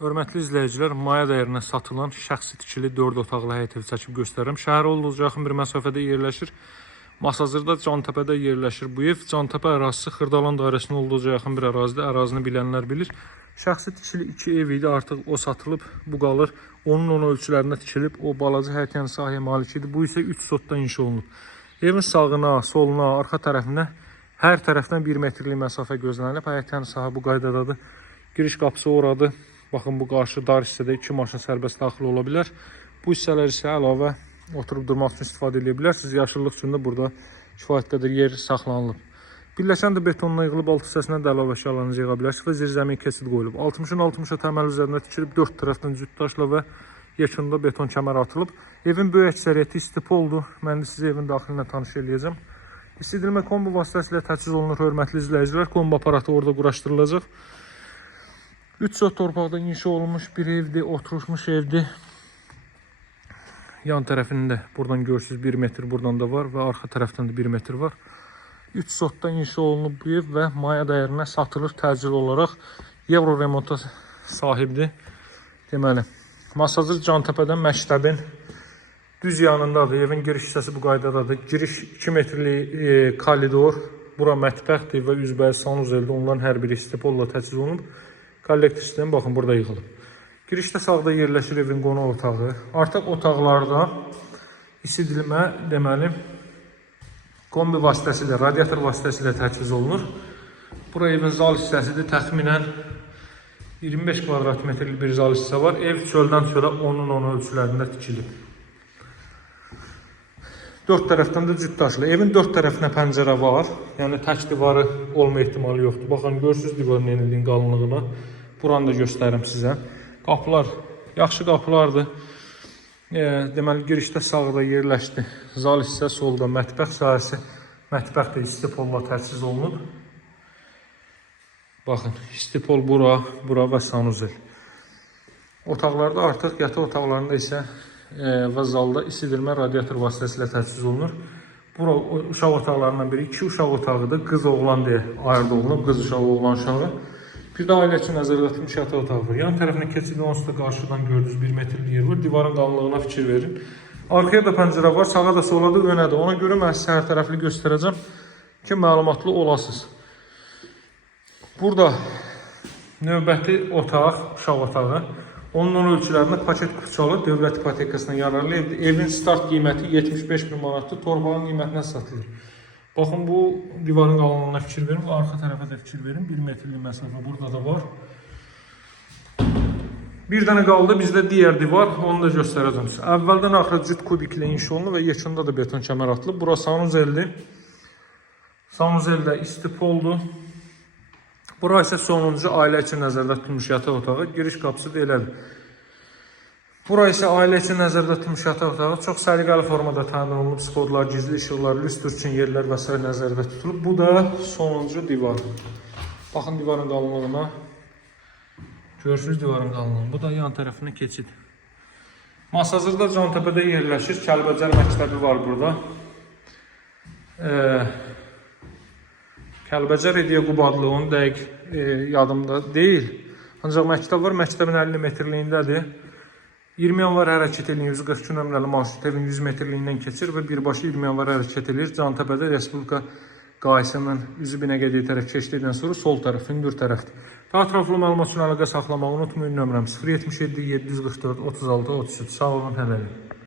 Hörmətli izləyicilər, maya dəyərinə satılan şəxsi tikili 4 otaqlı həyət evi çəkib göstərirəm. Şəhərə olduqca yaxın bir məsafədə yerləşir. Masazırda Cantəpədə yerləşir bu ev. Cantəpə ərazisi Xırdalan dairəsinə olduqca yaxın bir ərazidə. Ərazini bilənlər bilir. Şəxsi tikili 2 ev idi, artıq o satılıb. Bu qalır. Onun ölçülərində tikilib. O balaca həyətyan sahəyə malik idi. Bu isə 3 sotda inşa olunub. Evin sağına, soluna, arxa tərəfinə hər tərəfdən 1 metrlik məsafə gözlənilib. Həyətyan sahə bu qaydadadır. Giriş qapısı oradır. Baxın, bu qarşı dar hissədə 2 maşın sərbəst daxil ola bilər. Bu hissələr isə əlavə oturub durmaq üçün istifadə edə bilərsiniz. Yaşıllıq üçün də burada kifayət qədər yer saxlanılıb. Birləşən də betonla yığılıb, alt hissəsinə də əlavə əşyalarınızı yığa bilərsiniz və zirzəmi keçid qoyulub. 60-ın 60-a təməl üzərində tikilib, 4 tərəfdən cüt daşla və yekununda beton kəmər atılıb. Evin böyük əksəriyyəti istipoldur. Mən də sizə evin daxilinə tanış eləyəcəm. İstidilmə kombi vasitəsilə təchiz olunur, hörmətli izləyicilər. Kombi aparatı orada quraşdırılacaq. 3 sot torpaqda inşa olunmuş bir evdir, oturmuş evdir. Yan tərəfində buradan görürsünüz 1 metr buradan da var və arxa tərəfdən də 1 metr var. 3 sotda inşa olunub bu ev və maya dəyərinə satılır təcil olaraq. Euro remonta sahibdir. Deməli, Masazır Cantəpədən məktəbin düz yanındadır. Evin giriş hissəsi bu qaydadadır. Giriş 2 metrlik koridor. Bura mətbəxdir və üzbəyi sanuzeldir. Onların hər biri istipolla təchiz olunub. Kollektiv sistemi baxın burada yığılıb. Girişdə sağda yerləşir evin qonaq otağı. Artıq otaqlarda isidilmə deməli kombi vasitəsilə, radiator vasitəsilə təchiz olunur. Bura evin zal hissəsidir. Təxminən 25 kvadrat metrlik bir zal hissə var. Ev çöldən çölə 10-10 ölçülərində tikilib. 4 tərəfdən də cüt daşlı. Evin 4 tərəfinə pəncərə var. Yəni tək divarı olma ehtimalı yoxdur. Baxın, görürsünüz divarın eniliyinin qalınlığına. Buranı da göstərim sizə. Qapılar yaxşı qapılardır. Deməli, girişdə sağda yerləşdi. Zal hissə solda, mətbəx sahəsi. Mətbəx də istipolla təchiz olunub. Baxın, istipol bura, bura və sanuzel. Otaqlarda artıq, yataq otaqlarında isə və zalda isidilmə radiator vasitəsilə təchiz olunur. Bura uşaq otaqlarından biri, 2 uşaq otağıdır. Qız oğlan deyə ayırd olunub, qız uşağı, oğlan uşağı. Bir də ailə üçün nəzərdə tutulmuş yataq otağı var. Yan tərəfinə keçidin onsuz da qarşıdan gördüyünüz 1 metrlik yer var. Divarın qalınlığına fikir verin. Arxaya da pəncərə var, sağa da sola da önə də. Ona görə mən sizə hər tərəfli göstərəcəm ki, məlumatlı olasınız. Burada növbəti otaq, uşaq otağı. Onun ölçülərində paket qupçalı dövlət ipotekasına yararlı evdir. Evin start qiyməti 75.000 manatdır. Torpağın qiymətinə satılır. Baxın, bu divarın qalınlığına fikir verin. Arxa tərəfə də fikir verin. 1 metrlik məsafə burada da var. Bir dənə qaldı bizdə digər divar. Onu da göstərəcəm sizə. Əvvəldən axıra cüt kubiklə inşa olunur və yekunda da beton kəmər atılıb. Bura sanuzeldir. Sanuzeldə istipoldur. Bura isə sonuncu ailə üçün nəzərdə tutulmuş yataq otağı. Giriş qapısı da elədir. Bura isə ailə üçün nəzərdə tutulmuş yataq otağı. Çox səliqəli formada təmin olunub. Skodlar, gizli işıqlar, lüstr üçün yerlər və s. nəzərdə tutulub. Bu da sonuncu divar. Baxın divarın qalınlığına. Görürsünüz divarın qalınlığını. Bu da yan tərəfinə keçid. Masazırda Cantəpədə yerləşir. Kəlbəcər məktəbi var burada. Kəlbəcər Ediyaqub adlı, onun dəqiq yadımda deyil. Ancaq məktəb var, məktəbin 50 metrliyindədir. 20 yanvar hərəkət edin, 142 nömrəli marşrut evin 100 metrliyindən keçir və birbaşa 20 yanvar hərəkət edir. Cantəpədə Respublika Qaysının üzü Binəqədiyə tərəf keçdikdən sonra sol tərəf, hündür tərəfdir. Daha ətraflı məlumat üçün əlaqə saxlamağı unutmayın. Nömrəm 077 744 36 33. Sağ olun, hələlik.